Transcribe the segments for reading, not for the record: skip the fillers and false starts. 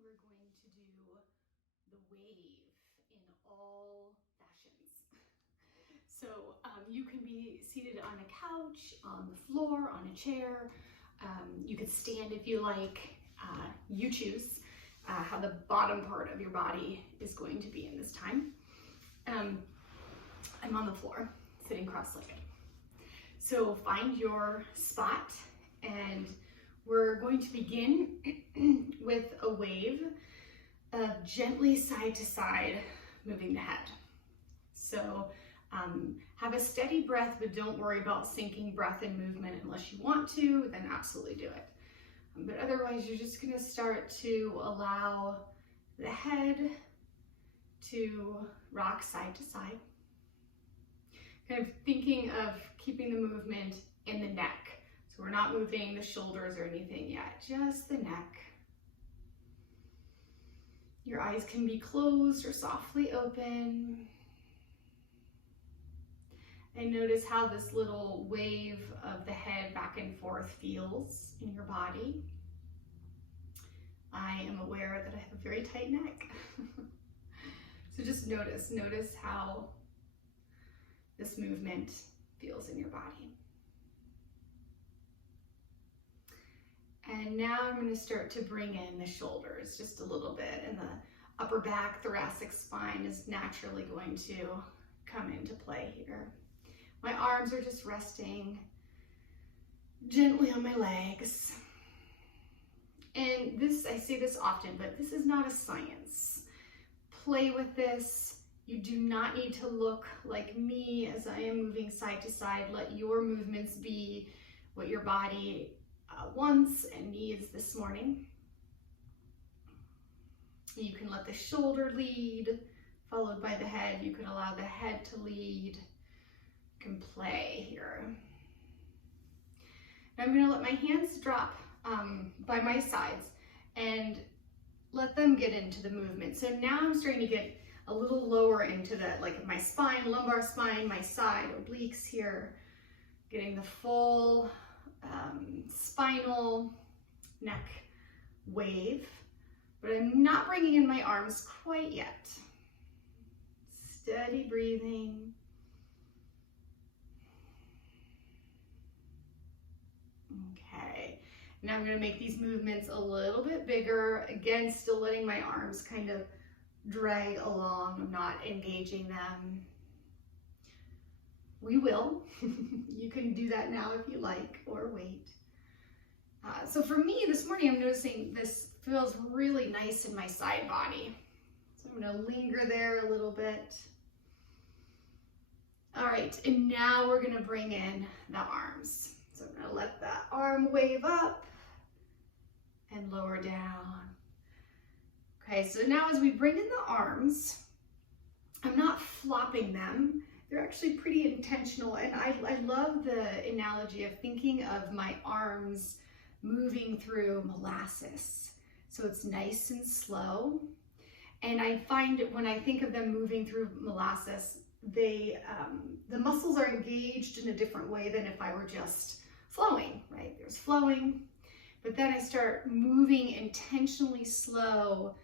we're going to do the wave in all fashions. So you can be seated on a couch, on the floor, on a chair. You could stand if you like. You choose how the bottom part of your body is going to be in this time. I'm on the floor, sitting cross-legged. So find your spot, and we're going to begin with a wave of gently side to side moving the head. So have a steady breath, but don't worry about syncing breath and movement unless you want to, then absolutely do it. But otherwise, you're just gonna start to allow the head to rock side to side. Kind of thinking of keeping the movement in the neck. So we're not moving the shoulders or anything yet, just the neck. Your eyes can be closed or softly open. And notice how this little wave of the head back and forth feels in your body. I am aware that I have a very tight neck. So just notice how this movement feels in your body. And now I'm going to start to bring in the shoulders just a little bit, and the upper back thoracic spine is naturally going to come into play here. My arms are just resting gently on my legs. And this, I say this often, but this is not a science. Play with this. You do not need to look like me as I am moving side to side. Let your movements be what your body wants and needs this morning. You can let the shoulder lead, followed by the head. You can allow the head to lead. You can play here. Now I'm going to let my hands drop by my sides and let them get into the movement. So now I'm starting to get a little lower into the, like my spine, lumbar spine, my side, obliques here, getting the full spinal neck wave, but I'm not bringing in my arms quite yet. Steady breathing. Okay, now I'm going to make these movements a little bit bigger. Again, still letting my arms kind of drag along. I'm not engaging them. We will. You can do that now if you like, or wait. So for me this morning, I'm noticing this feels really nice in my side body. So I'm going to linger there a little bit. All right, and now we're going to bring in the arms. So I'm going to let the arm wave up and lower down. Okay, so now as we bring in the arms, I'm not flopping them. They're actually pretty intentional, and I love the analogy of thinking of my arms moving through molasses. So it's nice and slow. And I find when I think of them moving through molasses, the muscles are engaged in a different way than if I were just flowing, right? There's flowing, but then I start moving intentionally slow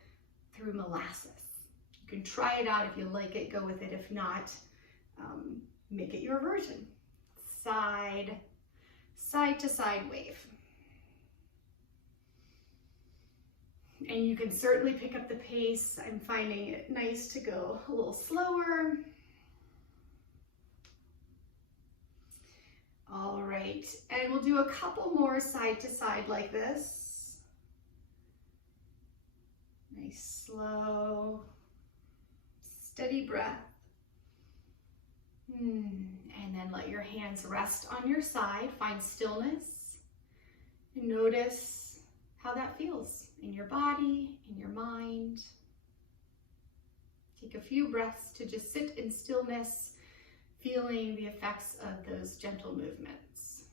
through molasses. You can try it out if you like it, go with it. If not, make it your version. Side to side wave. And you can certainly pick up the pace. I'm finding it nice to go a little slower. All right, and we'll do a couple more side to side like this. Nice, slow, steady breath. And then let your hands rest on your side. Find stillness and notice how that feels in your body, in your mind. Take a few breaths to just sit in stillness, feeling the effects of those gentle movements.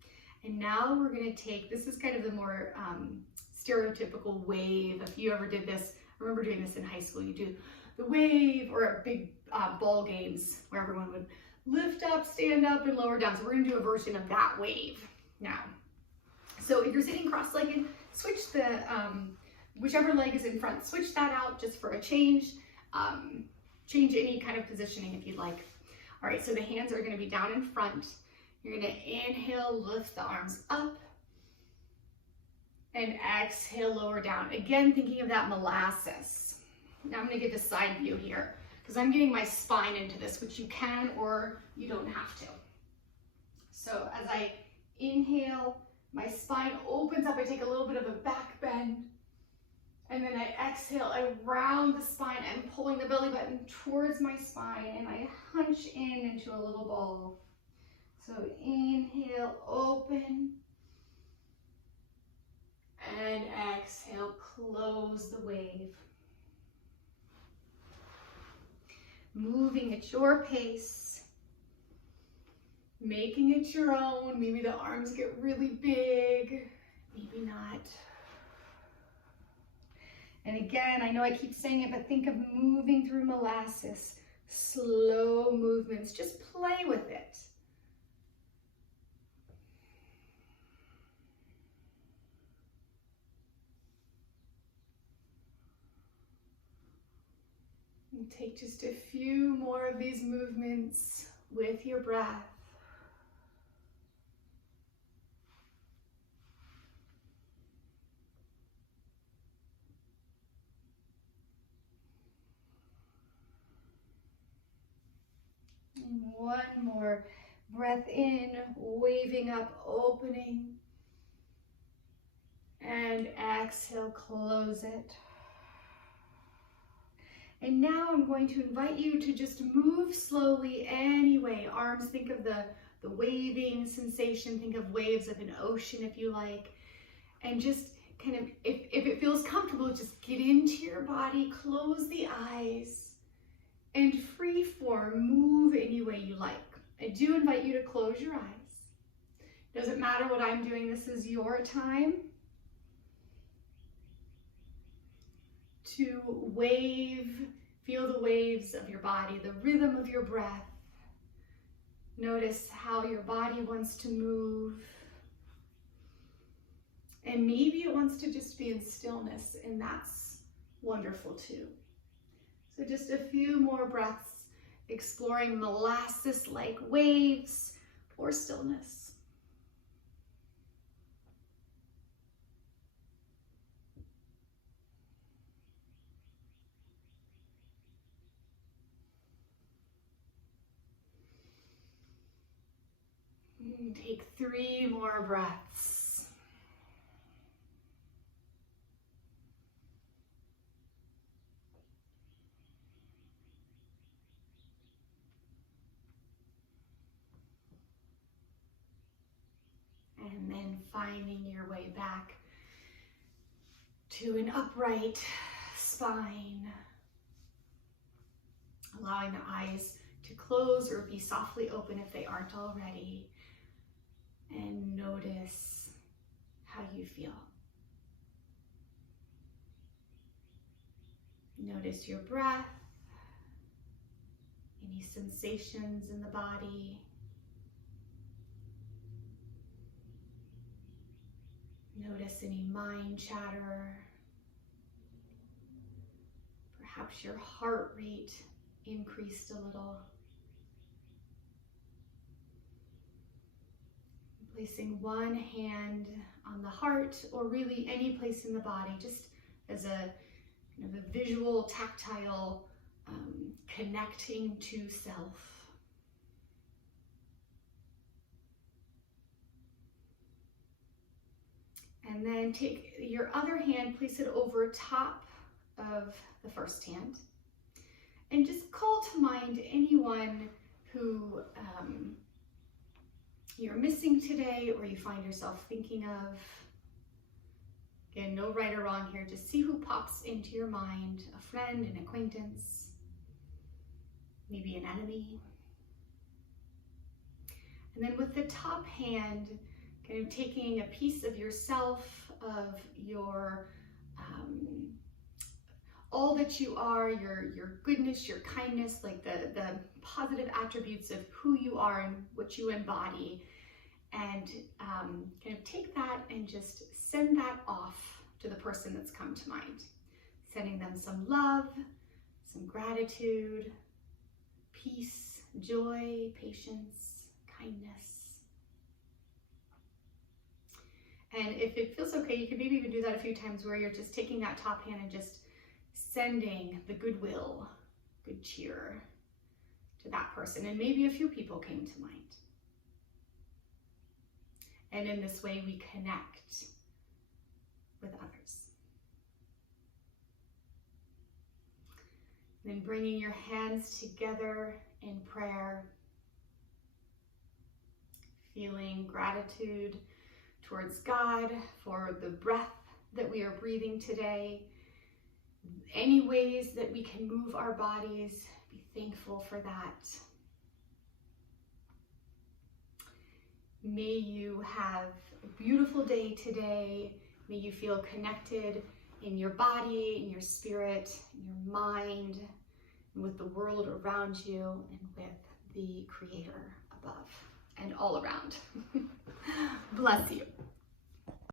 Okay. And now we're going to take, this is kind of the more stereotypical wave. If you ever did this, I remember doing this in high school, you do the wave or a big ball games where everyone would lift up, stand up, and lower down. So we're gonna do a version of that wave now. So if you're sitting cross-legged, switch the, whichever leg is in front, switch that out just for a change. Change any kind of positioning if you'd like. All right, so the hands are gonna be down in front. You're gonna inhale, lift the arms up, and exhale, lower down. Again, thinking of that molasses. Now I'm gonna get the side view here because I'm getting my spine into this, which you can or you don't have to. So as I inhale, my spine opens up, I take a little bit of a back bend, and then I exhale, I round the spine, I'm pulling the belly button towards my spine, and I hunch in into a little ball. So inhale, open, and exhale, close the wave. Moving at your pace, making it your own. Maybe the arms get really big, maybe not. And again, I know I keep saying it, but think of moving through molasses, slow movements, just play with it. And take just a few more of these movements with your breath. And one more breath in, waving up, opening. And exhale, close it. And now I'm going to invite you to just move slowly anyway. Arms, think of the waving sensation. Think of waves of an ocean if you like. And just kind of, if it feels comfortable, just get into your body, close the eyes, and free form, move any way you like. I do invite you to close your eyes. Doesn't matter what I'm doing, this is your time to wave, feel the waves of your body, the rhythm of your breath. Notice how your body wants to move. And maybe it wants to just be in stillness, and that's wonderful too. So just a few more breaths, exploring molasses-like waves or stillness. Take 3 more breaths. And then finding your way back to an upright spine. Allowing the eyes to close or be softly open if they aren't already. And notice how you feel. Notice your breath, any sensations in the body. Notice any mind chatter. Perhaps your heart rate increased a little. Placing one hand on the heart or really any place in the body, just as a kind of a visual, tactile connecting to self. And then take your other hand, place it over top of the first hand, and just call to mind anyone who you're missing today or you find yourself thinking of. Again, no right or wrong here, just see who pops into your mind, a friend, an acquaintance, maybe an enemy. And then with the top hand, kind of taking a piece of yourself, of your, all that you are, your goodness, your kindness, like the positive attributes of who you are and what you embody, and kind of take that and just send that off to the person that's come to mind. Sending them some love, some gratitude, peace, joy, patience, kindness. And if it feels okay, you can maybe even do that a few times where you're just taking that top hand and just sending the goodwill, good cheer to that person. And maybe a few people came to mind. And in this way, we connect with others. And then bringing your hands together in prayer, feeling gratitude towards God for the breath that we are breathing today. Any ways that we can move our bodies, be thankful for that. May you have a beautiful day today. May you feel connected in your body, in your spirit, in your mind, and with the world around you, and with the Creator above and all around. Bless you.